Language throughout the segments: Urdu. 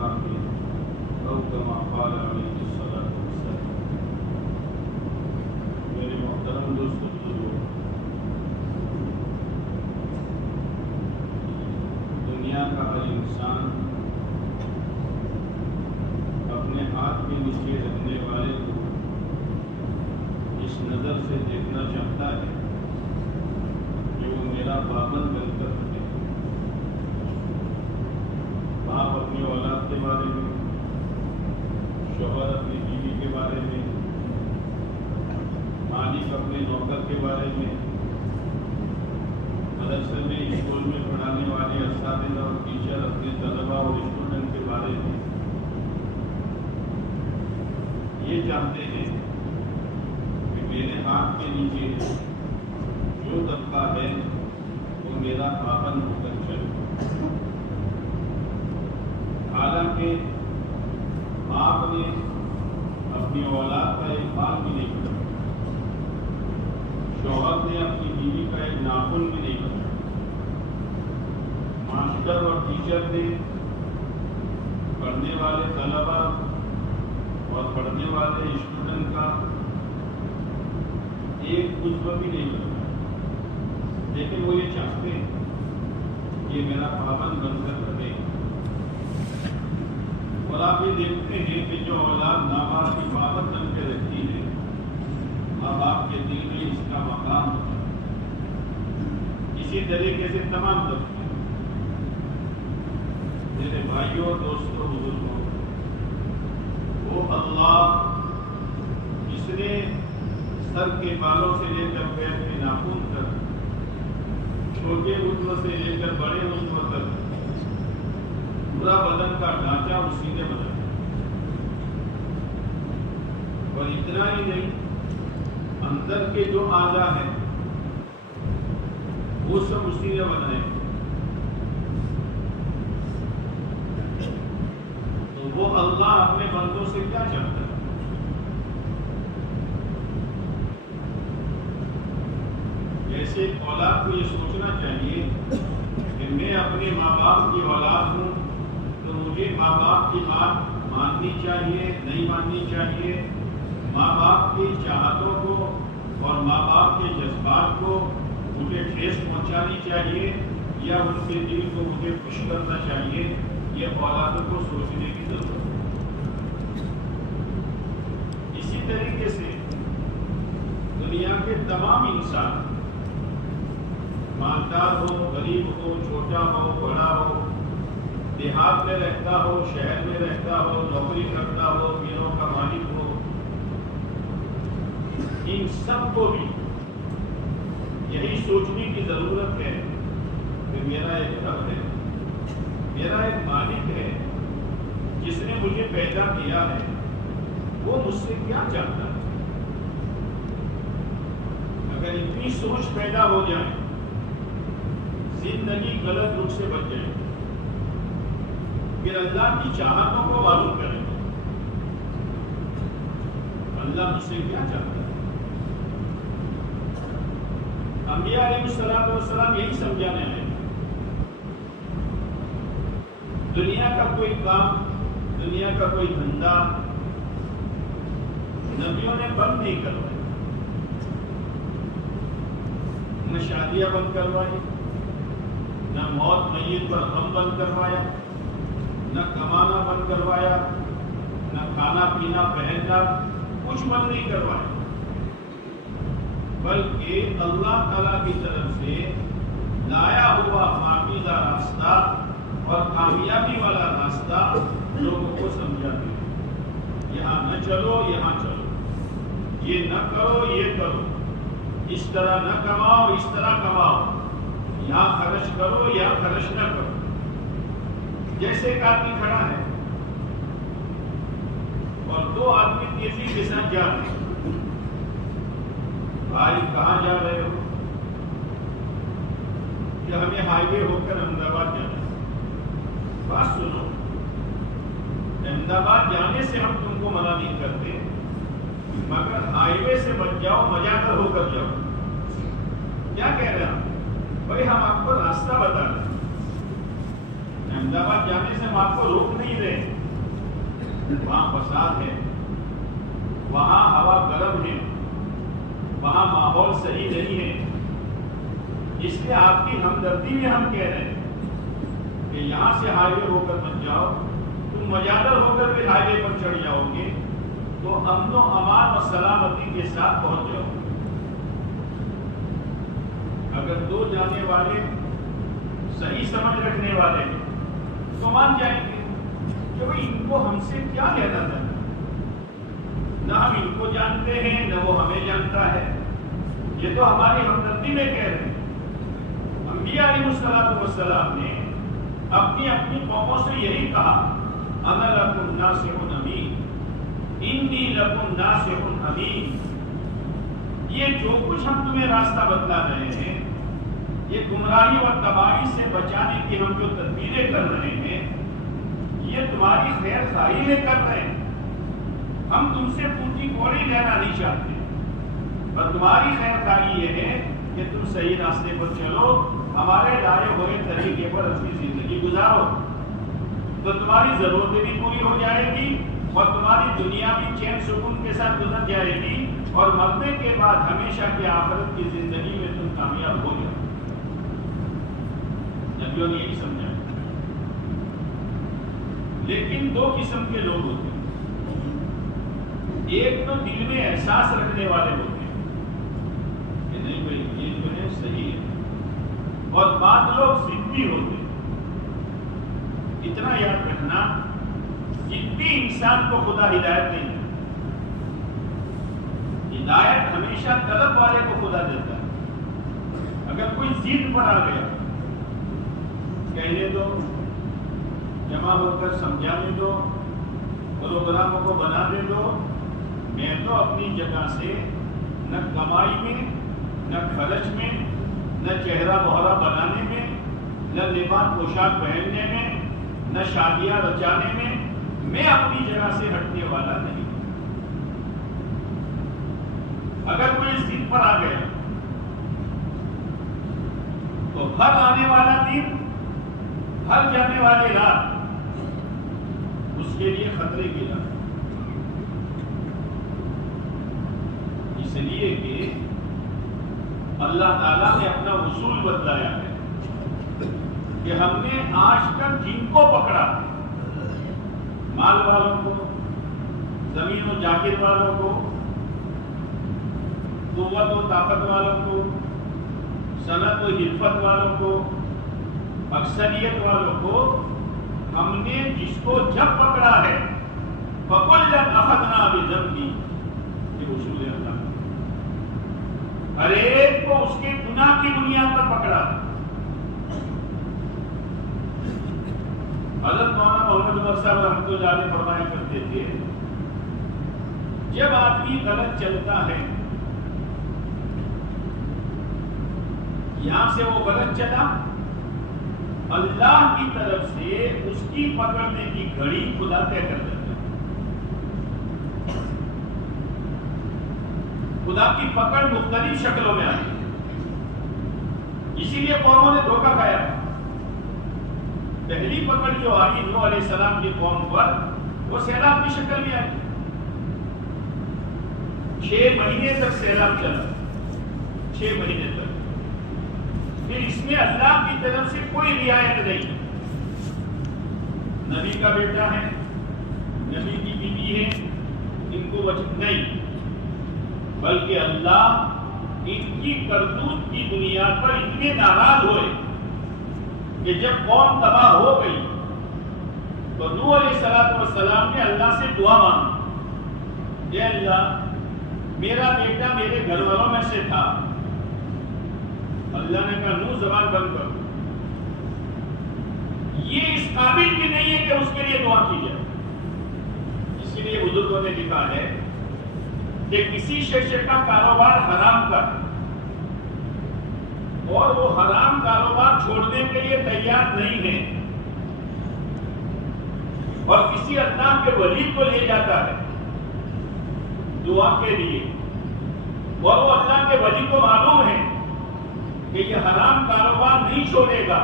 کافی او کما قال علیہ الصلوۃ والسلام۔ میرے محترم دوستو، دنیا کا ہر انسان اپنے ہاتھ کے نیچے رکھنے والے کو اس نظر سے دیکھنا چاہتا ہے کہ وہ میرا پابند بن کر رکھے۔ باپ اپنی اولاد کے بارے میں، شوہر اپنی بیوی کے بارے میں، مالک اپنے نوکر کے بارے میں، مدرسے میں اسکول میں پڑھانے والے اساتذہ اور ٹیچر اپنے طلباء اور اسٹوڈنٹ کے بارے میں یہ چاہتے ہیں کہ میرے ہاتھ کے نیچے جو طبقہ ہے وہ میرا پابند ہو کر چلے۔ حالانکہ باپ نے اپنی اولاد کا ایک بال بھی نہیں کاٹا، شوہر نے اپنی بیوی کا ایک ناخن بھی نہیں کاٹا، ماسٹر اور ٹیچر نے پڑھنے والے طلباء اور پڑھنے والے اسٹوڈنٹ کا ایک عضو بھی نہیں کاٹا، لیکن وہ یہ چاہتے ہیں کہ یہ میرا پابند بن کر رہے۔ اور آپ یہ دیکھتے ہیں کہ جو اولاد ماں باپ کی پابند بن کے رکھتی ہے، ماں باپ کے دل میں اس کا مقام ہوتا ہے۔ اسی طریقے سے تمام طبقے، میرے بھائیوں، دوستوں، بزرگوں، وہ اللہ جس نے سر کے بالوں سے لے کر پیر کے ناخن تک، چھوٹے عضو سے لے کر بڑے عضو تک پورا بدن کا ڈھانچہ اسی نے بنایا۔ اور اتنا ہی نہیں، اندر کے جو اعضاء ہیں وہ سب اسی نے بنائے۔ تو وہ اللہ اپنے بندوں سے کیا چاہتا ہے؟ جیسے ایک اولاد کو یہ سوچنا چاہیے کہ میں اپنے ماں باپ کی اولاد ہوں، تو مجھے ماں باپ کی بات ماننی چاہیے، نہیں ماننی چاہیے، ماں باپ کی چاہتوں کو اور ماں باپ کے جذبات کو مجھے ٹھیس پہنچانی چاہیے یا ان کے دل کو مجھے خوش کرنا چاہیے، یہ اولادوں کو سوچنے کی ضرورت ہے۔ اسی طریقے سے دنیا کے تمام انسان، مالدار ہو، غریب ہو، چھوٹا ہو، بڑا ہو، دیہات میں رہتا ہو، شہر میں رہتا ہو، نوکری کرتا ہو، میلوں کا مالک ہو، ان سب کو بھی یہی سوچنے کی ضرورت ہے کہ میرا ایک رب ہے، میرا ایک مالک ہے جس نے مجھے پیدا کیا ہے، وہ مجھ سے کیا چاہتا ہے۔ اگر اتنی سوچ پیدا ہو جائے، زندگی غلط رخ سے بچ جائے، پھر اللہ کی چاہتوں کو معلوم کریں، اللہ مجھ سے کیا چاہتا ہے۔ انبیاء علیہ السلام یہی سمجھانے آئے، دنیا کا کوئی کام، دنیا کا کوئی دھندا نبیوں نے بند نہیں کروایا، نہ شادیاں بند کروائی، نہ موت میت پر غم بند کروایا، نہ کمانا بند کروایا، نہ کھانا پینا پہننا، کچھ بند نہیں کروایا، بلکہ اللہ تعالیٰ کی طرف سے لایا ہوا معجزہ راستہ اور کامیابی والا راستہ لوگوں کو سمجھا دیا۔ یہاں نہ چلو، یہاں چلو، یہ نہ کرو، یہ کرو، اس طرح نہ کماؤ، اس طرح کماؤ، یہاں خرچ کرو، یہاں خرچ نہ کرو۔ جیسے ایک آدمی کھڑا ہے اور دو آدمی تیزی کے ساتھ جا رہے ہیں، بھائی کہاں جا رہے ہو؟ کہ ہمیں ہائی وے ہو کر احمد آباد جانا ہے۔ بات سنو، احمد آباد جانے سے ہم تم کو منع نہیں کرتے، مگر ہائی وے سے بچ جاؤ، مجاگر ہو کر جاؤ۔ کیا کہہ رہے ہیں؟ بھائی ہم آپ کو راستہ بتا رہے ہیں، احمد آباد جانے سے ہم آپ کو روک نہیں رہے، وہاں فساد ہے، وہاں ہوا گرم ہے، وہاں ماحول صحیح نہیں ہے، اس لیے آپ کی ہمدردی میں ہم کہہ رہے ہیں کہ یہاں سے ہائی وے ہو کر مت جاؤ، تم مجادر ہو کر بھی ہائی وے پر چڑھ جاؤ گے تو امن و امان اور سلامتی کے ساتھ پہنچ جاؤ گے۔ اگر دو جانے والے صحیح سمجھ رکھنے والے ہیں تو مان جائیں گے کہ بھئی ان کو ہم سے کیا لینا تھا، نہ ہم ان کو جانتے ہیں نہ وہ ہمیں جانتا ہے، یہ تو ہماری ہمدردی میں کہہ رہے ہیں۔ انبیاء علیہ السلام نے اپنی اپنی قوموں سے یہی کہا، انا لکم ناصح امین، انی لکم ناصح امین۔ یہ جو کچھ ہم تمہیں راستہ بتلا رہے ہیں، یہ گمراہی اور تباہی سے بچانے کی ہم جو تدبیریں کر رہے ہیں، یہ تمہاری خیر خواہی میں کر رہے ہیں۔ ہم تم سے پوچھی کوڑی لینا نہیں چاہتے، اور تمہاری خیر خواہی یہ ہے کہ تم صحیح راستے پر چلو، ہمارے لائے ہوئے طریقے پر اپنی زندگی گزارو، تو تمہاری ضرورتیں بھی پوری ہو جائے گی اور تمہاری دنیا بھی چین سکون کے ساتھ گزر جائے گی، اور مرنے کے بعد ہمیشہ کی آخرت کی زندگی میں تم کامیاب ہو جاؤ۔ نبیوں نے یہی سمجھا۔ لیکن دو قسم کے لوگ ہوتے ہیں، ایک تو دل میں احساس رکھنے والے ہوتے ہیں کہ نہیں بھائی یہ جو ہے صحیح ہے، اور بعض لوگ ضدی ہوتے ہیں۔ اتنا یاد رکھنا، ضدی انسان کو خدا ہدایت نہیں دیتا، ہدایت ہمیشہ طلب والے کو خدا دیتا ہے۔ اگر کوئی ضد پر آ گیا، کہنے دو، جمع ہو کر سمجھانے دو، پروگراموں کو بنانے دو، میں تو اپنی جگہ سے نہ کمائی میں، نہ خرچ میں، نہ چہرہ مہرہ بنانے میں، نہ لباس پوشاک پہننے میں، نہ شادیاں رچانے میں اپنی جگہ سے ہٹنے والا نہیں۔ اگر کوئی ضد پر آ گیا تو گھر آنے والا دن، گھر جانے والی رات اس کے لیے خطرے کی رات، اس لیے کہ اللہ تعالیٰ نے اپنا اصول بتلایا ہے کہ ہم نے آج تک جن کو پکڑا، مال والوں کو، زمین و جاگیر والوں کو، قوت و طاقت والوں کو، صنعت و حرفت والوں کو، اکثریت والوں کو، ہم نے جس کو جب پکڑا ہے فَكُلًّا أَخَذْنَا بِذَنبِهِ، یہ اصول ہے اللہ کا۔ ہر ایک کو اس کے گناہ کی بنیاد پر پکڑا ہے۔ حضرت مولانا محمد عمر صاحب رحمۃ اللہ علیہ فرمایا کرتے تھے، جب آدمی غلط چلتا ہے، یہاں سے وہ غلط چلا، اللہ کی طرف سے اس کی پکڑنے کی گھڑی خدا طے کر دیتا ہے۔ خدا کی پکڑ مختلف شکلوں میں آئی، اسی لیے قوموں نے دھوکہ کھایا۔ پہلی پکڑ جو آئی نوح علیہ السلام کی قوم پر، وہ سیلاب کی شکل میں آئی۔ 6 مہینے تک سیلاب چلا، 6 مہینے تک۔ پھر اس میں اللہ کی طرف سے کوئی رعایت نہیں، نبی کا بیٹا ہے، نبی کی بیوی ہے، ان کو وجہ نہیں، بلکہ اللہ ان کی کرتوت کی بنیاد پر اتنے ناراض ہوئے کہ جب قوم تباہ ہو گئی تو نوح علیہ السلام نے اللہ سے دعا مانگی، اے اللہ میرا بیٹا میرے گھر والوں میں سے تھا۔ اللہ نے کہا نوح زبان بند کرو، یہ اس قابل بھی نہیں ہے کہ اس کے لیے دعا کی جائے۔ اسی لیے بزرگوں نے لکھا ہے کہ کسی شخص کا کاروبار حرام کر اور وہ حرام کاروبار چھوڑنے کے لیے تیار نہیں ہے، اور کسی اللہ کے ولی کو لے جاتا ہے دعا کے لیے، اور وہ اللہ کے ولی کو معلوم ہے کہ یہ حرام کاروبار نہیں چھوڑے گا،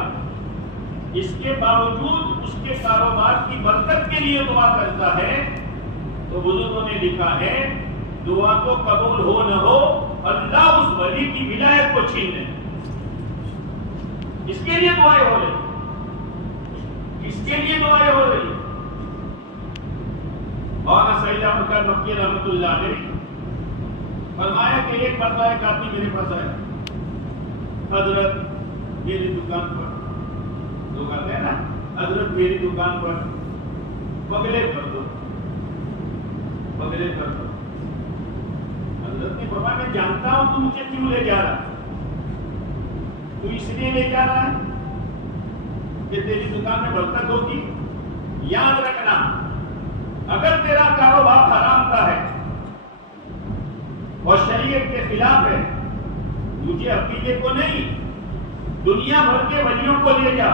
اس کے باوجود اس کے کاروبار کی برکت کے لیے دعا کرتا ہے، تو بزرگوں نے لکھا ہے دعا کو قبول ہو نہ ہو، اللہ اس ولی کی ولایت کو چھین لے، اس کے لیے دعائیں ہو رہی، اس کے لیے دعائیں ہو رہی۔ اور سعید احمد خان مکی رحمۃ اللہ علیہ فرمایا کہ ایک مرتبہ ایک آدمی میرے پاس آیا، حضرت میری دکان پر، لوگ آتے ہیں نا، حضرت میری دکان پر بغلے کر دو، بغلے کر دو۔ حضرت نے فرمایا میں جانتا ہوں تو مجھے کیوں لے جا رہا، تو اس لیے لے جا رہا ہے کہ تیری دکان میں برکت ہوگی۔ یاد رکھنا اگر تیرا کاروبار حرام کا ہے اور شریعت کے خلاف ہے، مجھے عقیدے کو نہیں دنیا بھر کے ولیوں کو لے جا،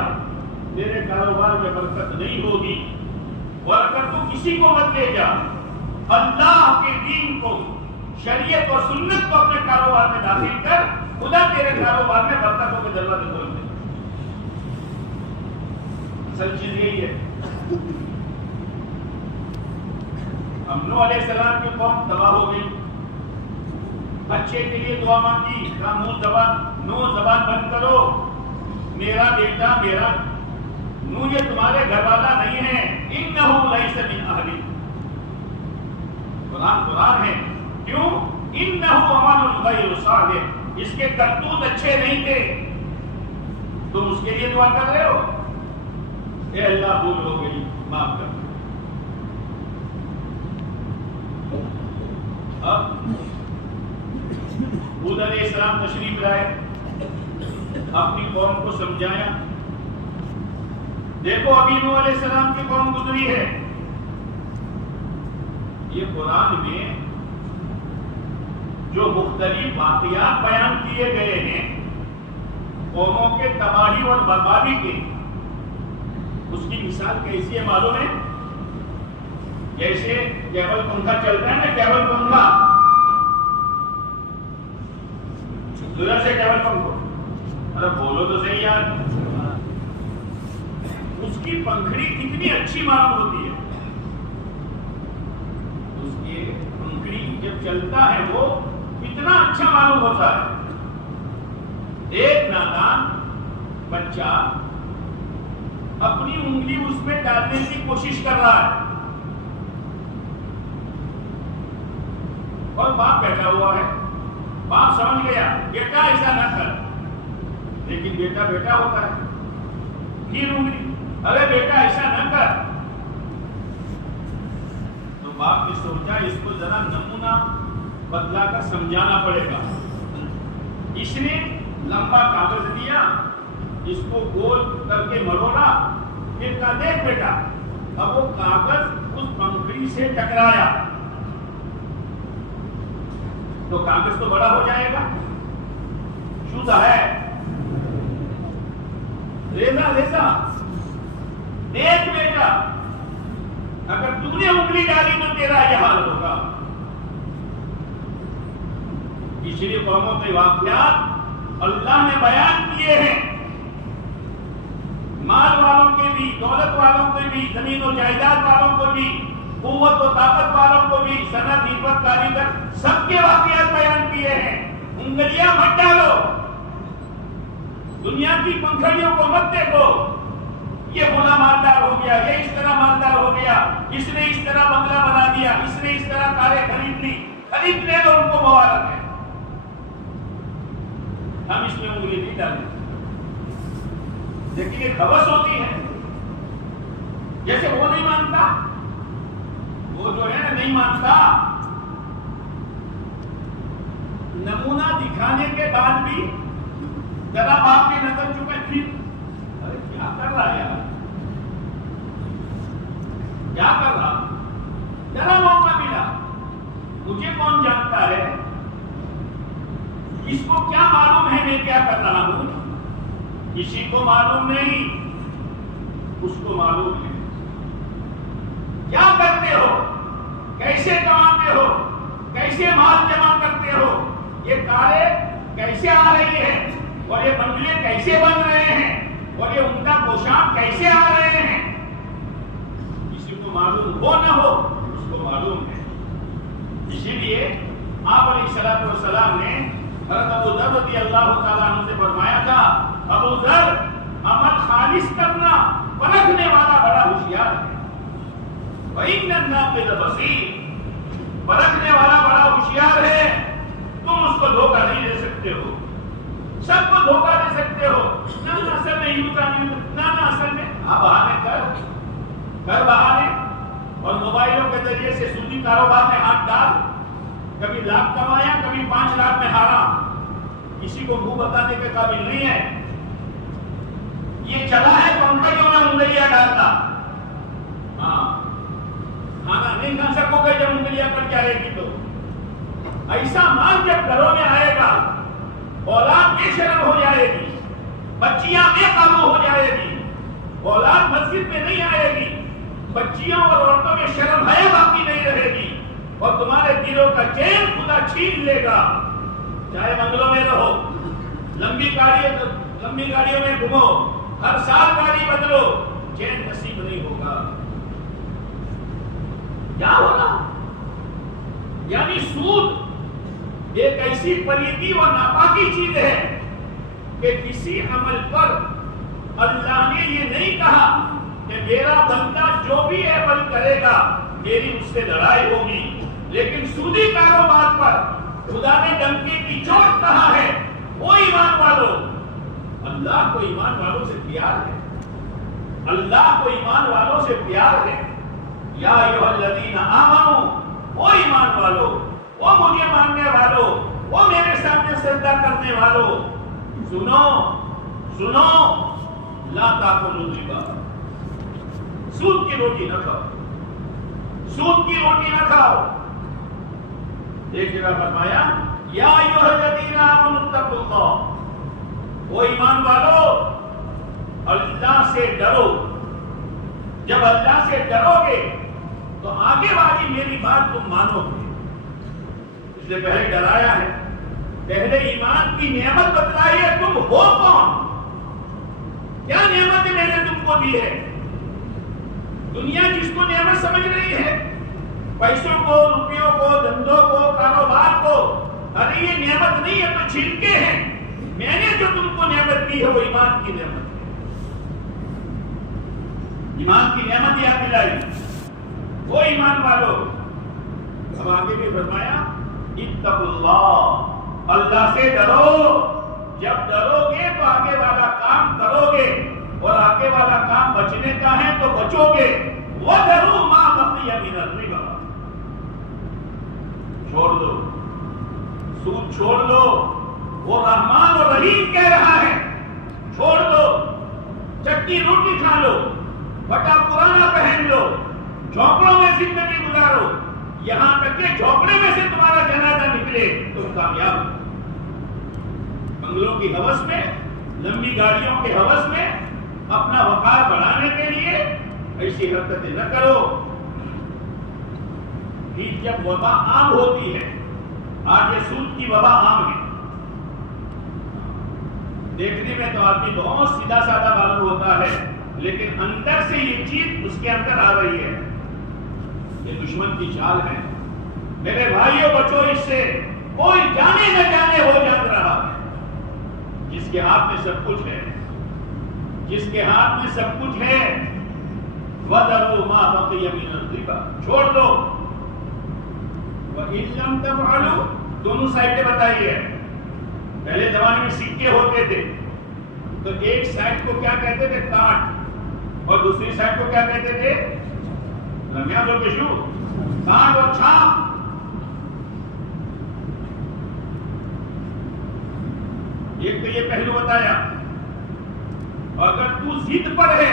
تیرے کاروبار میں برکت نہیں ہوگی۔ اور اگر تو کسی کو مت لے جا، اللہ کے دین کو، شریعت اور سنت کو اپنے کاروبار میں داخل کر، خدا تیرے کاروبار میں برکتوں کے دروازے کھول دے۔ اصل چیز یہی ہے۔ نوح علیہ السلام کی قوم تباہ ہو گئی، بچے کے لیے دعا مانگی، کہا نوح زبان بند کرو، میرا بیٹا میرا نوح یہ تمہارے گھر والا نہیں ہے، انہ لیس من اہلی، قرآن ہے، کیوں؟ انہ عمل غیر صالح، اس کے کرتوت اچھے نہیں تھے، تم اس کے لیے دعا کر رہے ہو؟ اے اللہ بھول ہو گئی، معاف کر۔ اب ہود علیہ السلام تشریف لائے، اپنی قوم کو سمجھایا، دیکھو ابھی نوح علیہ السلام کی قوم گزری ہے۔ یہ قرآن میں جو مختلف واقعات بیان کیے گئے ہیں قوموں کے تباہی اور بربادی کے، اس کی مثال کیسی ہے معلوم ہے؟ جیسے کیبل پنکھا چلتا ہے نا، کیبل پنکھا، ادھر سے کیبل پنکھا، ارے بولو تو صحیح یار، اس کی پنکھڑی کتنی اچھی معلوم ہوتی ہے، اس کی پنکھڑی جب چلتا ہے وہ کتنا اچھا معلوم ہوتا ہے۔ ایک نادان بچہ اپنی انگلی اس میں ڈالنے کی کوشش کر رہا ہے اور باپ بیٹھا ہوا ہے، باپ سمجھ گیا بیٹا ایسا نہ کر، لیکن بیٹا بیٹا ہوتا ہے، پھر انگلی، ارے بیٹا ایسا نہ کر۔ تو باپ نے سوچا اس کو ذرا نمونہ بدلا کر سمجھانا پڑے گا۔ اس نے لمبا کاغذ دیا، اس کو گول کر کے مروڑا، پھر کہا دیکھ بیٹا، اب وہ کاغذ اس پنکھڑی سے ٹکرایا تو کاغذ تو بڑا ہو جائے گا، شوتا ہے، ریزا ریزا، دیکھ بیٹا اگر تم نے انگلی ڈالی تو تیرا یہ حال ہوگا۔ پچھلی قوموں کے واقعات اللہ نے بیان کیے ہیں، مال والوں کے بھی، دولت والوں کے بھی، زمین و جائیداد والوں کو بھی، قوت و طاقت والوں کو بھی، صنعت حرفت کاریگر، سب کے واقعات بیان کیے ہیں۔ انگلیاں مت ڈالو، دنیا کی پنکھڑیوں کو مت دیکھو، یہ بڑا مالدار ہو گیا، یہ اس طرح مالدار ہو گیا، اس نے اس طرح بنگلہ بنا دیا، اس نے اس طرح کاریں خرید لی، خرید لے تو ان کو مبارک ہے، ہم اس میں انگلی نہیں ڈالیں۔ لیکن ایک ہوس ہوتی ہے، جیسے وہ نہیں مانتا، وہ جو ہے نہیں مانتا، نمونہ دکھانے کے بعد بھی ذرا باپ کی نظر چکے، پھر ارے کیا کر رہا ہے یار، کیا کر رہا، ذرا موقع ملا، مجھے کون جانتا ہے، اس کو کیا معلوم ہے میں کیا کر رہا ہوں، کسی کو معلوم نہیں، اس کو معلوم ہے۔ کیا کرتے ہو، کیسے کماتے ہو، کیسے مال جمع کرتے ہو، یہ کاریں کیسے آ رہی ہے اور یہ بنگلے کیسے بن رہے ہیں، اور یہ عمدہ پوشاک کیسے آ رہے ہیں؟ کسی کو معلوم ہو نہ ہو اس کو معلوم ہے. اسی لیے آپ علیہ الصلوۃ والسلام نے حضرت ابو ذر رضی اللہ تعالیٰ عنہ سے فرمایا تھا، ابو ذر عمل خالص کرنا پرکھنے والا بڑا ہوشیار ہے. وَإِنَّ النَّاقِدَ بَصِيرٌ، پرکھنے والا بڑا ہوشیار ہے. تم اس کو دھوکہ نہیں دے سکتے ہو، سب کو دھوکہ دے سکتے ہو. نہ اصل میں یوں کا نہ اصل میں بہانے کر بہانے، اور موبائلوں کے ذریعے سے سودی کاروبار میں ہاتھ ڈال. کبھی لاکھ کمایا، کبھی 5 لاکھ میں ہارا. کسی کو منہ بتانے کے قابل نہیں ہے. یہ چلا ہے تو انگلیوں میں انگلیاں ڈالتا. ہاں، کھانا نہیں کھا سکو گے جب انگلیاں کٹ جائے گی تو. ایسا مال جب گھروں میں آئے گا، اولاد بے شرم ہو جائے گی، بچیاں بے قابو ہو جائے گی. اولاد مسجد میں نہیں آئے گی، بچیوں اور عورتوں میں شرم حیا باقی نہیں رہے گی، اور تمہارے دلوں کا چین خدا چھین لے گا. چاہے بنگلوں میں رہو، لمبی گاڑیوں میں گھومو، ہر سال گاڑی بدلو، چین نصیب نہیں ہوگا. کیا ہوگا؟ یعنی سود ایک ایسی پلیتی و ناپاکی چیز ہے کہ کسی عمل پر اللہ نے یہ نہیں کہا کہ میرا بندہ جو بھی عمل کرے گا میری اس سے لڑائی ہوگی. لیکن سودی کاروبار پر خدا نے ڈنکی کی چوٹ کہا ہے. وہ ایمان والوں، اللہ کو ایمان والوں سے پیار ہے، اللہ کو ایمان والوں سے پیار ہے. یا ایھا الذین آمنوا، وہ ایمان والوں، وہ مجھے ماننے والوں، وہ میرے سامنے سجدہ کرنے والوں، سنو لا تاکلوا الربا، سود کی روٹی نہ کھاؤ، سود کی روٹی نہ کھاؤ. ایک جگہ فرمایا یا ایھا الذین آمنوا اتقوا اللہ، وہ ایمان والو اللہ سے ڈرو. جب اللہ سے ڈرو گے تو آگے والی میری بات تم مانو گے. اس لیے پہلے ڈرایا ہے، پہلے ایمان کی نعمت بتلائی ہے. تم ہو کون؟ کیا نعمت میں نے تم کو دی ہے؟ دنیا جس کو نعمت سمجھ رہی ہے، پیسوں کو، روپیوں کو، دھندوں کو، کاروبار کو، ارے یہ نعمت نہیں ہے تو چھلکے ہیں. میں نے جو تم کو نعمت دی ہے وہ ایمان کی نعمت ہے. ایمان کی نعمت یاد دلائی، وہ ایمان والوں. اب آگے بھی فرمایا اتقوا اللہ، اللہ سے ڈرو. جب ڈرو گے تو آگے والا کام کرو گے، اور آگے والا کام بچنے کا ہے تو بچو گے. وَذَرُوا مَا بَقِيَ مِنَ الرِّبَا، چھوڑ دو، سود چھوڑ دو. وہ رحمان اور رحیم کہہ رہا ہے چھوڑ دو. چٹنی روٹی کھا لو، پھٹا پرانا پہن لو، جھونپڑوں میں زندگی گزارو، یہاں تک کہ جھونپڑے میں سے تمہارا جنازہ نکلے تم کامیاب ہو. بنگلوں کی ہوس میں، لمبی گاڑیوں کے ہوس میں اپنا وقار بڑھانے کے لیے ایسی حرکتیں نہ کرو. پھر جب وبا عام ہوتی ہے، آج یہ سود کی وبا عام ہے. دیکھنے میں تو آدمی بہت سیدھا سادہ معلوم ہوتا ہے، لیکن اندر سے یہ چیز اس کے اندر آ رہی ہے. یہ دشمن کی چال ہے. میرے بھائیوں بچوں، اس سے کوئی جانے نہ جانے ہو جان رہا ہے. جس کے ہاتھ میں سب کچھ ہے، جس کے ہاتھ میں سب کچھ ہے، وَذَرُوا مَا بَقِيَ مِنَ الرِّبَا، چھوڑ دو. وَإِن لَّمْ تَفْعَلُوا، دونوں سائڈیں بتائیے. پہلے زمانے میں سکے ہوتے تھے تو ایک سائڈ کو کیا کہتے تھے؟ کاٹ، اور دوسری سائڈ کو کیا کہتے تھے؟ رمیاں اور کشو، کاٹ اور چھاپ. ایک تو یہ پہلو بتایا. اگر تو ضد پر ہے،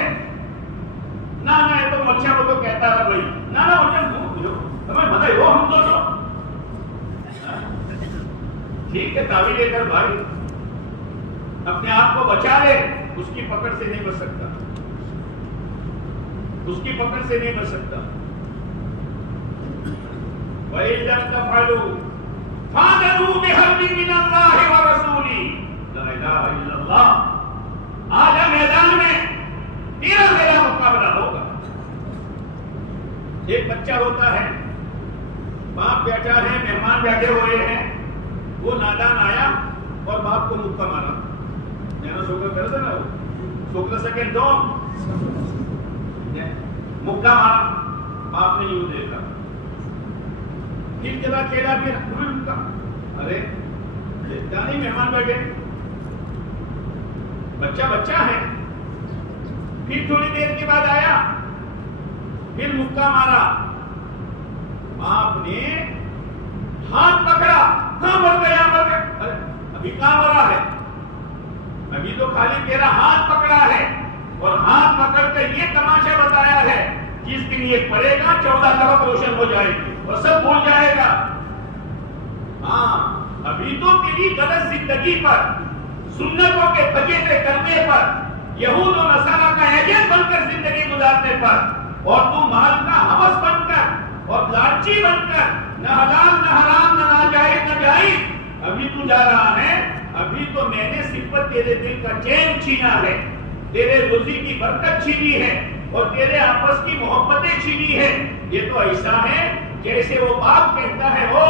نہ یہ تو مچھا کو تو کہتا رہا بھائی، نہ تمہیں مدد ہو ہم تو ٹھیک ہے، تعویذ لے کر بھائی اپنے آپ کو بچا لے. اس کی پکڑ سے نہیں بچ سکتا، اس کی پکڑ سے نہیں بچ سکتا. وَإِن لَّمْ تَفْعَلُوا فَاعْلَمُوا بِحَرْبٍ مِّنَ اللَّهِ وَرَسُولِهِ. لا الہ الا اللہ. آج میدان بچہ ہوتا ہے، باپ بیٹھا ہے، مہمان بیٹھے ہوئے ہیں، وہ نادان آیا اور باپ کو مکہ مارا، جانا سوکر کر دے نا، سوکر سیکنڈ دو مکہ مارا، باپ نے یوں دیکھا، پھر جگہ کھیلا، پھر ارے جانی مہمان بیٹھے، بچہ ہے، پھر تھوڑی دیر کے بعد آیا، پھر مکہ مارا، باپ نے ہاتھ پکڑا، ہاں مر گیا، ابھی کہاں مرا ہے، ابھی تو خالی تیرا ہاتھ پکڑا ہے، اور ہاتھ پکڑ کر یہ تماشا بتایا ہے، جس دن یہ پڑے گا 14 طرف روشن ہو جائے گی اور سب بھول جائے گا۔ ہاں ابھی تو تیری غلط زندگی پر، سنتوں کے بغیر کرنے پر، یہود و نصارہ کا ایجنٹ بن کر زندگی گزارنے پر، اور تو مال کا ہوس بن کر اور لالچی بن کر، نہ حلال نہ حرام نہ ناجائز نہ جائز، ابھی تو جا رہا ہے، ابھی تو میں نے صرف تیرے دل کا چین چھینا ہے، تیرے روزی کی برکت چھینی ہے، اور تیرے آپس کی محبتیں چھینی ہے۔ یہ تو ایسا ہے جیسے وہ باپ کہتا ہے، او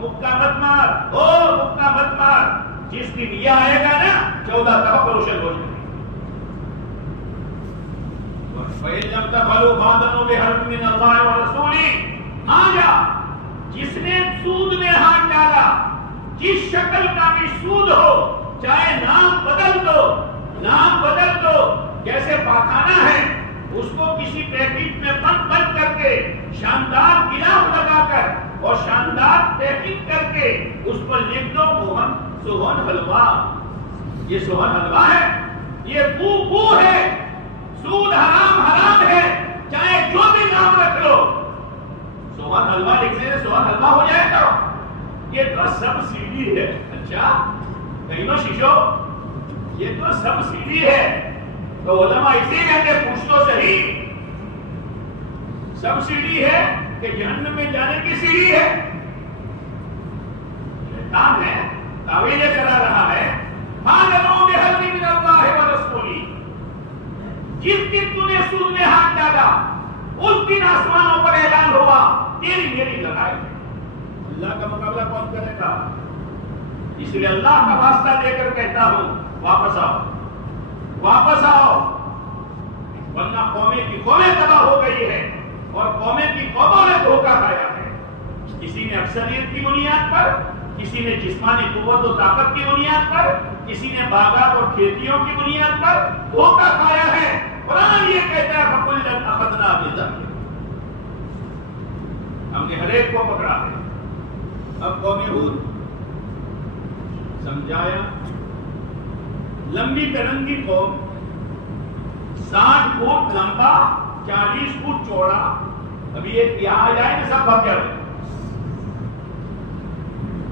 مکہ مت مار، او مکہ مت مار، جس دن یہ آئے گا نا 14 طرف روشن ہو جائے گی۔ فَإِن لَّمْ تَفْعَلُوا فَأْذَنُوا بِحَرْبٍ مِّنَ اللَّهِ وَرَسُولِهِ، آ جا، جس نے سود میں ہاتھ ڈالا، جس شکل کا بھی سود ہو، چاہے نام بدل دو، جیسے پاخانہ ہے، اس کو کسی پیکٹ میں بند کر کے، شاندار گلاف لگا کر اور شاندار پیکنگ کر کے اس پر لکھ دو سوہن حلوہ، یہ سوہن حلوہ ہے، یہ بو ہے، سود حرام ہے، چاہے جو بھی نام رکھ لو، سوہن حلوہ لکھنے سے سوہن حلوہ ہو جائے گا، یہ تو سبسڈی ہے۔ اچھا کہیں شیشو، یہ تو سبسڈی ہے، تو علماء اسی کہتے پوچھ تو صحیح، سبسڈی ہے کہ جہنم میں جانے کی سیڑھی ہے؟ شیطان ہے، تعویلیں کرا رہا ہے۔ فَأْذَنُوا بِحَرْبٍ مِّنَ اللَّهِ وَرَسُولِهِ، جس دن تو نے سود میں ہاتھ ڈالا، اس دن آسمانوں پر اعلان ہوا تیری میری لڑائی۔ اللہ کا مقابلہ کون کرے گا؟ اس لیے اللہ کا واسطہ دے کر کہتا ہوں، واپس آؤ، ورنہ قومیں کی قومیں تباہ ہو گئی ہے، اور قومیں کی قوموں نے دھوکہ کھایا ہے۔ کسی نے اکثریت کی بنیاد پر، کسی نے جسمانی قوت و طاقت کی بنیاد پر، کسی نے باغات اور کھیتیوں کی بنیاد پر دھوکہ کھایا ہے۔ قرآن یہ کہتا ہے فَكُلًّا أَخَذْنَا بِذَنبِهِ، ہم نے ہر ایک کو پکڑا ہے۔ اب قوم ہود سمجھایا، لمبی ترنگی قوم، 60 فٹ لمبا، 40 فٹ چوڑا، ابھی ایک یہاں آ جائے نا سب بھگ جائے،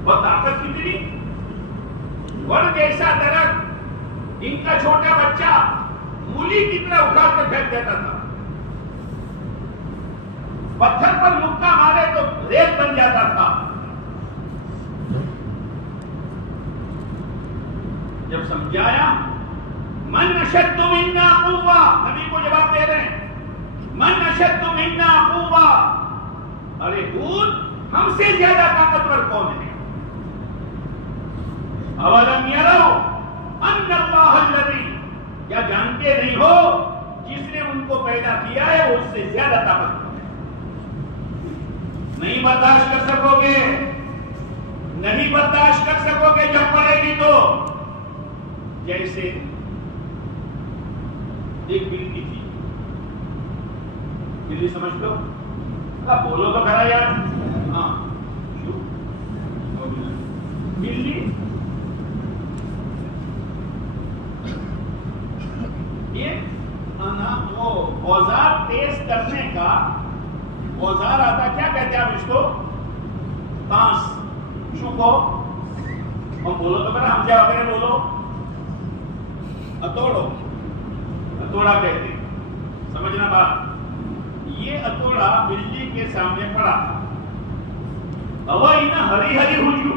اور طاقت کتنی، ورد جیسا درخت، ان کا چھوٹا بچہ مولی کی طرح اٹھا کر پھینک دیتا تھا، پتھر پر مکہ مارے تو ریت بن جاتا تھا۔ جب سمجھایا، من اشد منا قوہ، نبی کو جواب دے رہے ہیں، من اشد منا قوہ، ارے ہود ہم سے زیادہ طاقتور کون ہے؟ اولم یروا ان اللہ الذی، کیا جانتے نہیں ہو جس نے ان کو پیدا کیا ہے وہ اس سے زیادہ طاقتور ہے؟ نہیں برداشت کر سکو گے، نہیں برداشت کر سکو گے جب پڑے گی تو۔ جیسے ایک بلی تھی، بلی سمجھ لو، اب بولو تو کرا یار، ہاں بلی وہ اوزار تیز کرنے کا اوزار آتا، کیا کہتے ہیں آپ اس کو؟ تانس، شوکو، اور بولو تو کرا، ہم کیا وغیرہ بولو، ہتھوڑا کہتے ہیں، سمجھنا بات، یہ ہتھوڑا بلی کے سامنے پڑا، ہری ہری ہجو،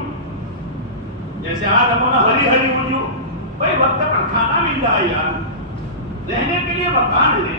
جیسے آج ہم ہری ہری ہجو، بھائی وقت پر کھانا مل رہا ہے یار، رہنے کے لیے مکان ہے،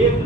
1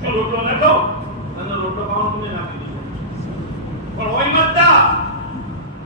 શું રોટલો નાખો અને રોટલો ખાવાનું તમને નાખી દીધો। પણ ઓય મત જા,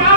4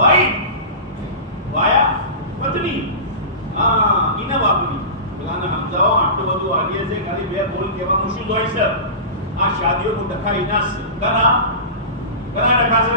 ವೈಫ್ ವಾಯ ಪತ್ನಿ ಇನ್ನ ವಾಪನಿ બધાને સમજાવો આટલું બધું આવીએ છે ખાલી બે બોલ કહેવાનું શું હોય છે આ શાદીઓનું ડખા ઇના કના ડખા છે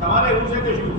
તમારે એવું છે કે શું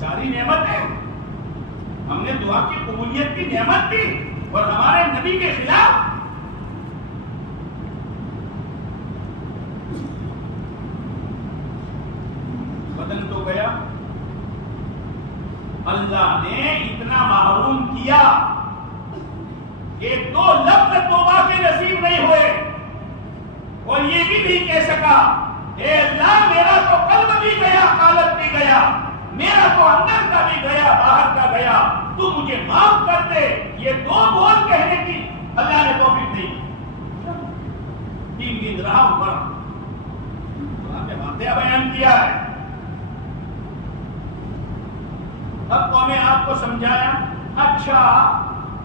ساری نعمتیں ہم نے دعا کی قبولیت کی نعمت دی اور ہمارے نبی کے خلاف بدل تو گیا. اللہ نے اتنا محروم کیا کہ 2 لفظ توبہ کے نصیب نہیں ہوئے اور یہ بھی نہیں کہہ سکا اے اللہ میرا تو قلب بھی گیا قالب بھی گیا, میرا تو اندر کا بھی گیا باہر کا گیا, تو مجھے معاف کر دے. یہ 2 بول کہنے کی اللہ نے توفیق دی. 3 دن رہا اوپر اللہ نے واقعہ بیان کیا ہے. اب تو میں آپ کو سمجھایا اچھا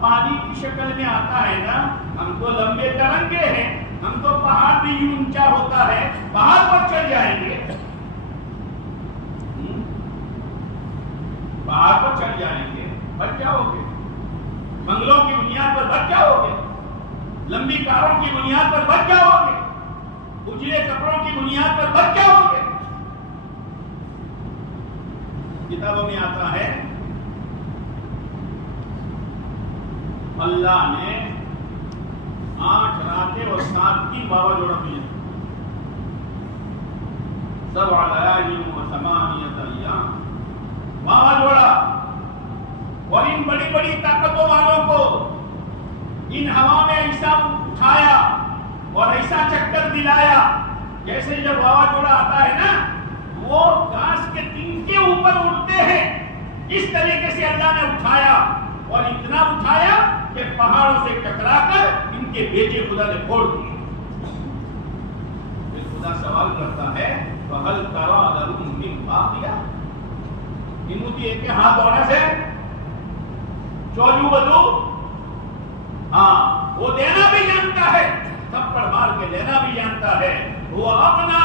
پانی کی شکل میں آتا ہے نا, ہم تو لمبے ترنگے ہیں, ہم تو پہاڑ بھی یوں اونچا ہوتا ہے پہاڑ پر چڑھ جائیں گے, پہاڑ پر چڑھ جائیں گے بچ جاؤ گے, بنگلوں کی بنیاد پر بچ جاؤ گے, لمبی کاروں کی بنیاد پر بچ جاؤ گے, اجلے کپڑوں کی بنیاد پر بچ جاؤ گے. کتابوں میں آتا ہے اللہ نے 8 راتیں اور 7 دن واوا جوڑا دیے, 7 لیال و 8 ایام واوا جوڑا. اور ان بڑی بڑی طاقتوں والوں کو ان ہوا میں ایسا اٹھایا اور ایسا چکر دلایا جیسے جب واوا جوڑا آتا ہے نا وہ گھاس کے تنکے اوپر اٹھتے ہیں, اس طریقے سے اللہ نے اٹھایا اور اتنا اٹھایا کہ پہاڑوں سے ٹکرا کر ان کے بیچے خدا نے پھوڑ دیے. پھر خدا سوال کرتا ہے فَهَلْ تَرَىٰ لَهُم مِّن بَاقِيَةٍ, ہمتی ایک کے ہاتھ ہونے سے چوجو بدو, ہاں وہ دینا بھی جانتا ہے, تھپڑ مار کے دینا بھی جانتا ہے. وہ اپنا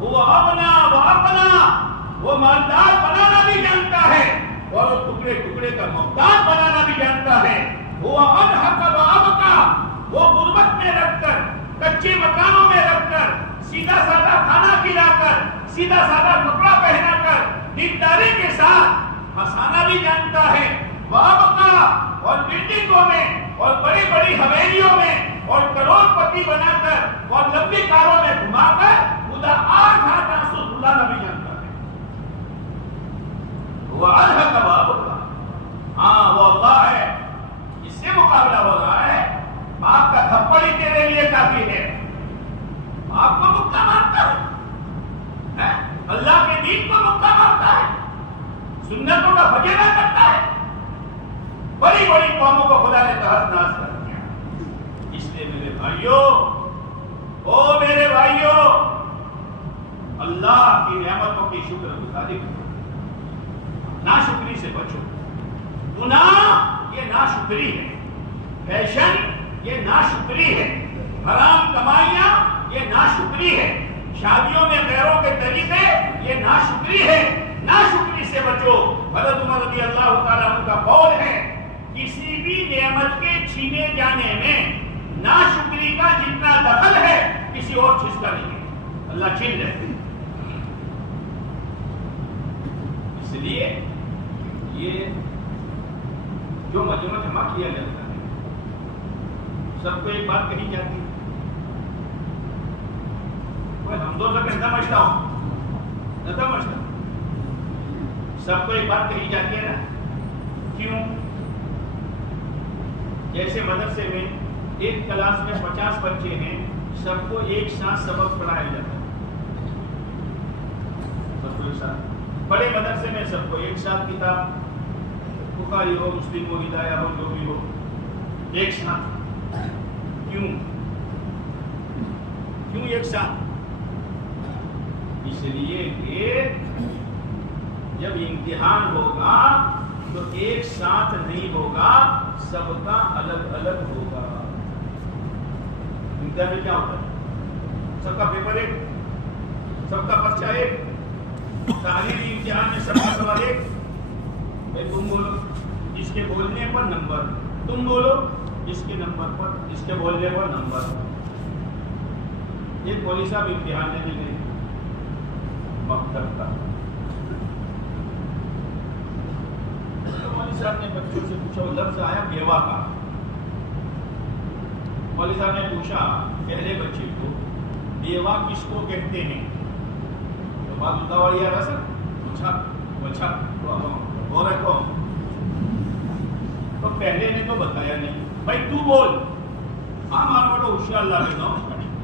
وہ اپنا وہ مالدار بنانا بھی جانتا ہے اور وہ ٹکڑے ٹکڑے کا محتاج بنانا بھی جانتا ہے. وہ انحق و ابقا, وہ غربت میں رکھ کر کچے مکانوں میں رکھ کر سیدھا سادہ کھانا کھلا کر سیدھا سادہ کپڑا پہنا کر دینداری کے ساتھ ہنسانا بھی جانتا ہے. وہ ابقا, اور بلڈنگوں میں اور بڑی بڑی حویلیوں میں اور کروڑ پتی بنا کر اور لمبی کاروں میں گھما کر خدا 8 آنسو دھلانا بھی جانتا ہے. وہ الحق بابا, ہاں وہ اللہ ہے, اس سے مقابلہ ہو رہا ہے. باپ کا تھپڑ ہی تیرے لیے کافی ہے, باپ کو مکہ مارتا ہے, اللہ کے دین کو مکہ مارتا ہے, سنتوں کا بھجنا کرتا ہے. بڑی بڑی قوموں کو خدا نے تحت ناز کر دیا. اس لیے میرے بھائیوں, او میرے بھائیوں, اللہ کی نعمتوں کی شکر گزاری کرو, ناشکری سے بچو. گناہ یہ ناشکری ہے, فیشن یہ ناشکری ہے, حرام کمائیاں یہ ناشکری ہے, شادیوں میں غیروں کے طریقے یہ ناشکری ہے. ناشکری سے بچو. حضرت عمر رضی اللہ تعالیٰ عنہ کا قول ہے کسی بھی نعمت کے چھینے جانے میں ناشکری کا جتنا دخل ہے کسی اور چیز کا نہیں ہے, اللہ چھین لیتے. اس لیے یہ جو مجمع جمع کیا جاتا ہے سب کو ایک بات کہی جاتی ہے, کوئی ہم دو سب نہ سمجھتا ہوں, نہ سمجھتا, سب کو ایک بات کہی جاتی ہے نا. کیوں؟ جیسے مدرسے میں ایک کلاس میں 50 بچے ہیں, سب کو ایک ساتھ سبق پڑھایا جاتا ہے, سب کو ایک ساتھ. بڑے مدرسے میں سب کو ایک ساتھ کتاب, بخاری ہو مسلم ہو ہدایہ ہو جو بھی ہو, ایک ساتھ. کیوں ایک ساتھ؟ اس لیے کہ جب امتحان ہوگا تو ایک ساتھ نہیں ہوگا, سب کا الگ الگ ہوگا. امتحان میں کیا ہوتا ہے؟ سب کا پیپر ایک, سب کا پرچہ ایک. تحریری امتحان میں سب کا سوال ایک. تم بولو, جس کے بولنے پر نمبر, تم بولو جس کے نمبر پر, جس کے بولنے پر نمبر. ایک پولیس صاحب امتحان دینے گئے مکتب کا, مولوی صاحب نے بچوں سے پوچھا، وہ لفظ آیا بیوہ کا. مولوی صاحب نے پوچھا پہلے بچے کو بیوہ کس کو کہتے ہیں؟ تو بات اتاوڑی آ رہا سر اچھا رکھو. تو پہلے نے تو بتایا نہیں. بھائی تو بول. ہاں مانو بیٹا ہوشیار اللہ لیتا ہوں.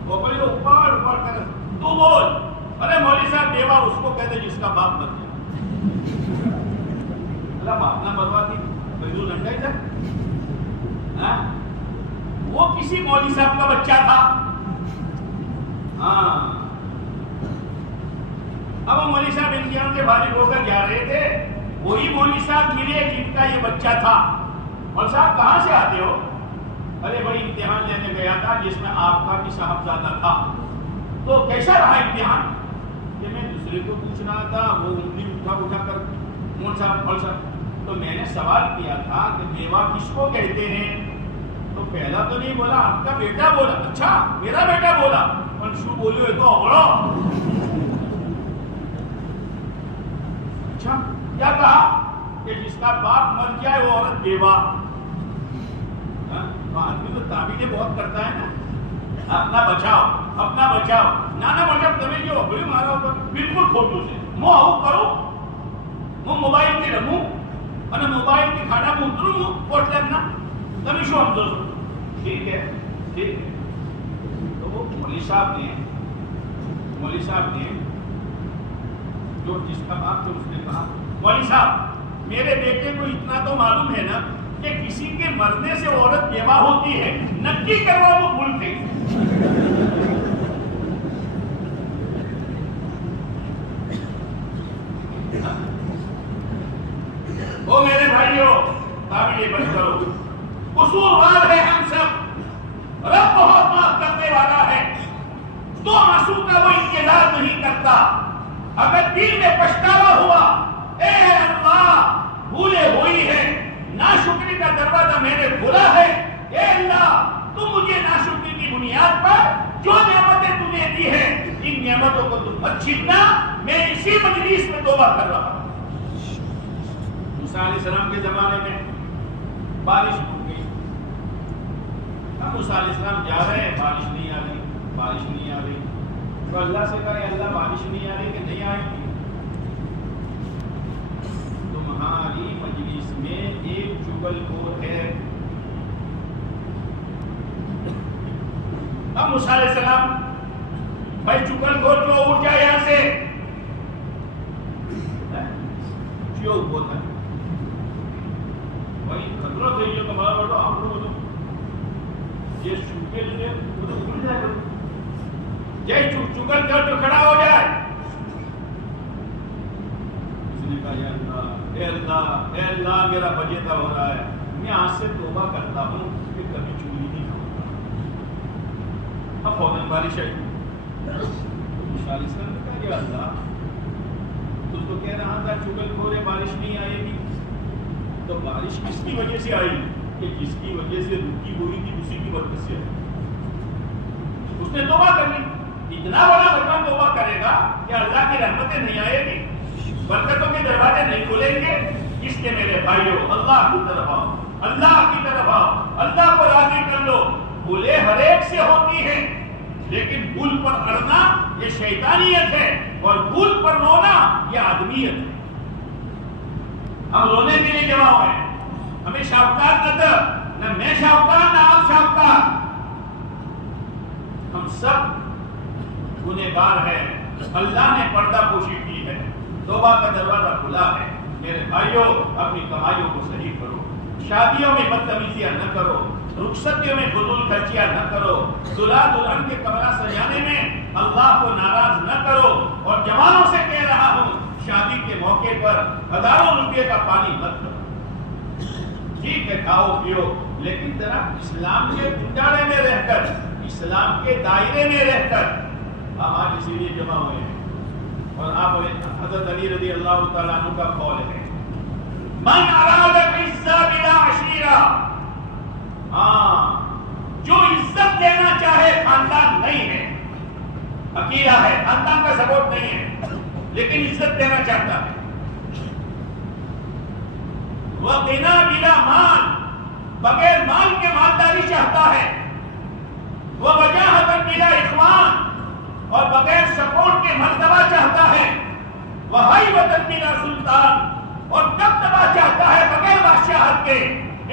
وہ بولے اوپر کر تو بول. ارے مولوی صاحب بیوہ اس کو کہتے جس کا باپ مر گیا. اللہ باپ نہ مروا دی بھائی لنڈا ادھر. وہ کسی مولوی صاحب کا بچہ تھا. ہاں اب مولوی صاحب امتحان سے فارغ ہو کر جا رہے تھے. وہی مولوی صاحب ملے جن کا یہ بچہ تھا. مولوی صاحب کہاں سے آتے ہو؟ ارے بھائی امتحان لینے گیا تھا جس میں آپ کا بھی صاحبزادہ تھا. تو کیسا رہا امتحان؟ کہ میں دوسرے کو پوچھ رہا تھا. وہ انگلی اٹھا کر مولوی صاحب تو میں نے سوال کیا تھا کہ بیوہ کس کو کہتے ہیں؟ تو پہلا تو نہیں بولا، آپ کا بیٹا بولا. اچھا میرا بیٹا بولا. اور شو بولیو ہے تو اغڑو. اچھا کیا کہا کہ جس کا باپ مر جائے وہ عورت بیوہ. آدمی تو تعبیریں بہت کرتا ہے نا. اپنا بچاؤ نانا مطلب تمہیں جو اگلی مارا ہوگا بالکل کھوٹو سے مو آؤ کرو. وہ موبائل کے رمو اور موبائل کے کھانا میں اتروں کوٹ لگنا تمہیں شو ہم دوست. ٹھیک ہے. تو وہ مولوی صاحب نے جو جس کا باپ تھا اس نے کہا مولوی صاحب میرے بیٹے کو اتنا تو معلوم ہے نا کہ کسی کے مرنے سے عورت بیوہ ہوتی ہے. نکی کروا وہ بھول گئی. وہ میرے بھائیوں تعبیریں بند کرو. قصوروار ہے ہم سب. رب بہت معاف کرنے والا ہے. تو معصوم کا وہ انتظار نہیں کرتا. اگر دل میں پچھتاوا ہوا اے اللہ بھولے ہوئی ہے ناشکری کا دروازہ میں نے کھولا ہے. اے اللہ تو مجھے ناشکری کی بنیاد پر جو نعمتیں تو نے دی ہیں ان نعمتوں کو تم مت چھیننا. میں اسی مجلس میں توبہ کر رہا ہوں. موسیٰ علیہ السلام کے زمانے میں بارش ہو گئی. موسیٰ علیہ السلام جا رہے ہیں بارش نہیں آ رہی. تو اللہ سے کہا اللہ بارش نہیں آ رہی کہ نہیں آئے گی. تمہاری مجلس میں ایک چغل خور ہے. اب موسیٰ علیہ السلام بھائی چغل خور جو اٹھ جائے یہاں سے جو بولتا ہے بھائی خطرہ تھے جو تمہارا بیٹا آپ لوگ یہ چوکے جو ہے وہ تو بھول جائے گا. یہ چغل خور جو کھڑا ہو جائے اس نے کہا یا اللہ اے اللہ میرا بجیتا ہو رہا ہے. میں آج سے توبہ کرتا ہوں کہ کبھی چوری نہیں کھاؤں گا. اب فوراً بارش آئی. موسیٰ علیہ السلام نے کہا یا اللہ تو کہہ رہا تھا چغل خور ہے بارش نہیں آئے گی. تو بارش کس کی وجہ سے آئی کہ جس کی وجہ سے رکی ہوئی تھی اسی کی برکت سے. اس نے توبہ کر لی. اتنا بڑا بچہ توبہ کرے گا کہ اللہ کی رحمتیں نہیں آئے گی برکتوں کے دروازے نہیں کھولیں گے. اس کے میرے بھائیوں اللہ کی طرف آؤ. اللہ کو راضی کر لو. بھولے ہر ایک سے ہوتی ہیں لیکن بھول پر اڑنا یہ شیطانیت ہے اور بھول پر رونا یہ آدمیت ہے. ہم رونے کے لیے جمع ہوئے ہیں. ہمیں شاہکار نہ میں شاہکار نہ آپ شاہکار. ہم سب گنہگار ہیں. اللہ نے پردہ پوشی کی ہے. توبہ کا دروازہ کھلا ہے. میرے بھائیوں اپنی کمائیوں کو صحیح کرو. شادیوں میں بدتمیزیاں نہ کرو. رخصتیوں میں فضول خرچیاں نہ کرو. دلہا دلہن کے کمرہ سجانے میں اللہ کو ناراض نہ کرو. اور جوانوں سے کہہ رہا ہوں شادی کے موقع پر ہزاروں روپے کا پانی مت کرو. ٹھیک ہے کھاؤ پیو لیکن ذرا اسلام کے کنڈارے میں رہ کر اسلام کے دائرے میں رہ کر. ہم آج اسی لیے جمع ہوئے ہیں اور آپ حضرت علی رضی اللہ تعالیٰ عنہ کا قول ہے من اراد عزا بلا عشیرہ. جو عزت لینا چاہے خاندان نہیں ہے اکیلا ہے خاندان کا سپورٹ نہیں ہے لیکن عزت دینا چاہتا ہے وَغِنَى بِلَا مَالٍ، بغیر مال کے مالداری چاہتا ہے، وَوَجَاهَةً بِلَا إِخْوَانٍ، اور بغیر سپورٹ کے مرتبہ چاہتا ہے، وَهَيْبَةً بِلَا سُلْطَانٍ، اور دبدبا چاہتا ہے بغیر بادشاہت کے۔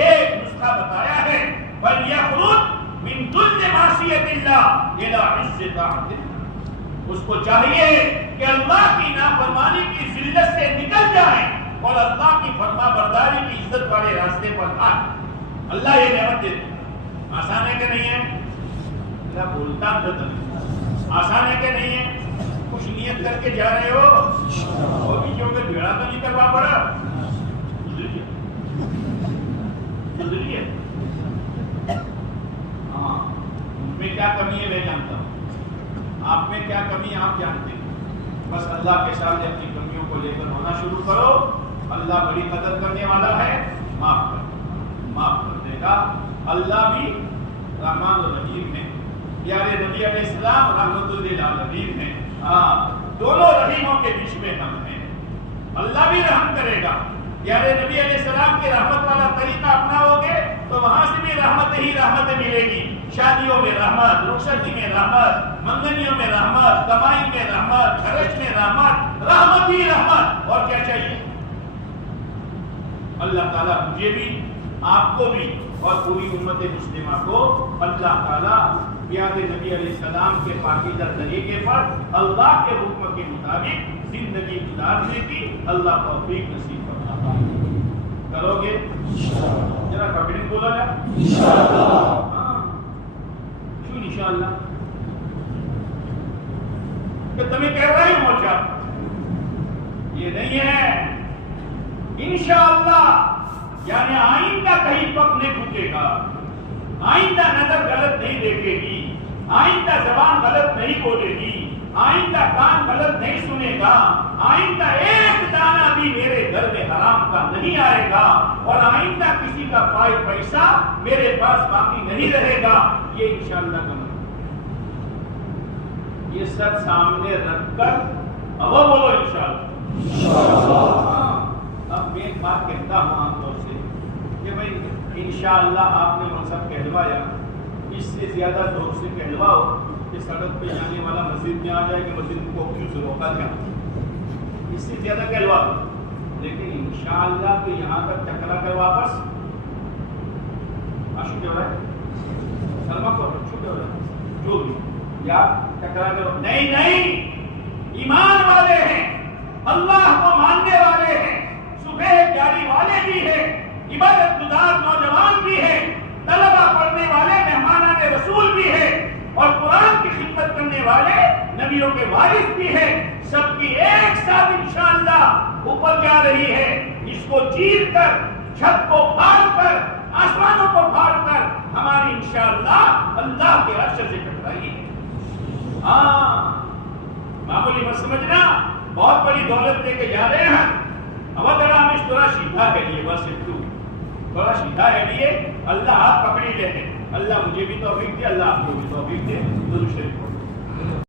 ایک نسخہ بتایا ہے، فَلْيَخْرُجْ مِنْ ذُلِّ مَعْصِيَةِ اللَّهِ إِلَىٰ عِزِّ طَاعَتِ اللَّهِ، اس کو چاہیے کہ اللہ کی نافرمانی کی ذلت سے نکل جائے اور اللہ کی فرما برداری کی عزت والے راستے پر آئے۔ اللہ یہ نعمت دیتے، آسان ہے کہ نہیں ہے؟ میرا بولتا آسان ہے کہ نہیں ہے؟ کچھ نیت کر کے جا رہے ہو اور بیچوں کے بھیڑا تو نہیں کروا پڑا؟ گزری ہے ہاں، ان میں کیا کمی ہے میں جانتا ہوں، آپ میں کیا کمی ہے آپ جانتے ہیں۔ بس اللہ کے سامنے اپنی کمیوں کو لے کر ہونا شروع کرو، اللہ بڑی قدر کرنے والا ہے، معاف کر دے گا۔ اللہ بھی رحمان الرحیم ہے، پیارے نبی علیہ السلام رحمت للعالمین ہیں، دونوں رحیموں کے بیچ میں ہم ہیں، اللہ بھی رحم کرے گا۔ پیارے نبی علیہ السلام کی رحمت والا طریقہ اپناؤ گے تو وہاں سے بھی رحمت ہی رحمت ملے گی، شادیوں میں رحمت، رخصتی میں رحمت، منگنیوں میں رحمت، کمائی میں رحمت، خرچ میں رحمت، رحمت ہی رحمت، اور کیا چاہیے؟ اللہ تعالیٰ مجھے بھی، آپ کو بھی، اور پوری امت مسلمہ کو اللہ تعالیٰ پیارے نبی علیہ السلام کے پاکیزہ طریقے پر اللہ کے حکم کے مطابق زندگی گزارنے کی اللہ توفیق نصیب فرمائے۔ کرو گے؟ ذرا کبھی بولا جائے انشاءاللہ۔ کیوں انشاءاللہ؟ کہ تمہیں کہہ رہا ہوں موچا یہ نہیں ہے انشاءاللہ، یعنی آئندہ کہیں پک نہیں پھوٹے گا، آئندہ نظر غلط نہیں دیکھے گی، آئندہ زبان غلط نہیں بولے گی، آئندہ کان غلط نہیں سنے گا، آئندہ ایک دانہ بھی میرے گھر میں حرام کا نہیں آئے گا، اور آئندہ کسی کا پیسہ میرے پاس باقی نہیں رہے گا، یہ انشاءاللہ کا مطلب۔ یہ سب سامنے رکھ کر اب بولو انشاءاللہ۔ اب میں ایک بات کہتا ہوں عام طور سے کہ بھائی انشاءاللہ آپ نے مذہب کہلوایا، اس سے زیادہ زور سے کہلواؤ کہ سڑک پہ جانے والا مسجد میں آ جائے کہ مسجد کو کیوں سے روکا گیا، اس سے زیادہ کہلوا دو، لیکن انشاءاللہ کہ یہاں تک ٹکرا کر واپس چھوٹے ہو رہا ہے سلمہ کو چھوٹے ہو رہا ہے جو بھی یا ٹکرا کر نہیں، ایمان والے ہیں، اللہ کو ماننے والے ہیں، صبح جاری والے بھی ہیں، عبادت گزار نوجوان بھی ہیں، طلبہ پڑھنے والے مہمانان رسول بھی ہیں، اور قرآن کی خدمت کرنے والے نبیوں کے وارث بھی ہیں، سب کی ایک ساتھ انشاءاللہ اوپر جا رہی ہے۔ اس کو چیر کر، چھت کو پھاڑ کر، آسمانوں کو پھاڑ کر ہماری انشاءاللہ اللہ کے عرش سے ٹکرائی ہے۔ معمولی مت سمجھنا، بہت بڑی دولت لے کے جا رہے ہیں، اب ذرا ہمیں تھوڑا سیدھا ہے لیے، بس تھوڑا سیدھا ہے لیے، اللہ ہاتھ پکڑی لے، اللہ مجھے بھی توفیق دے، اللہ آپ کو بھی توفیق دے۔ درود شریف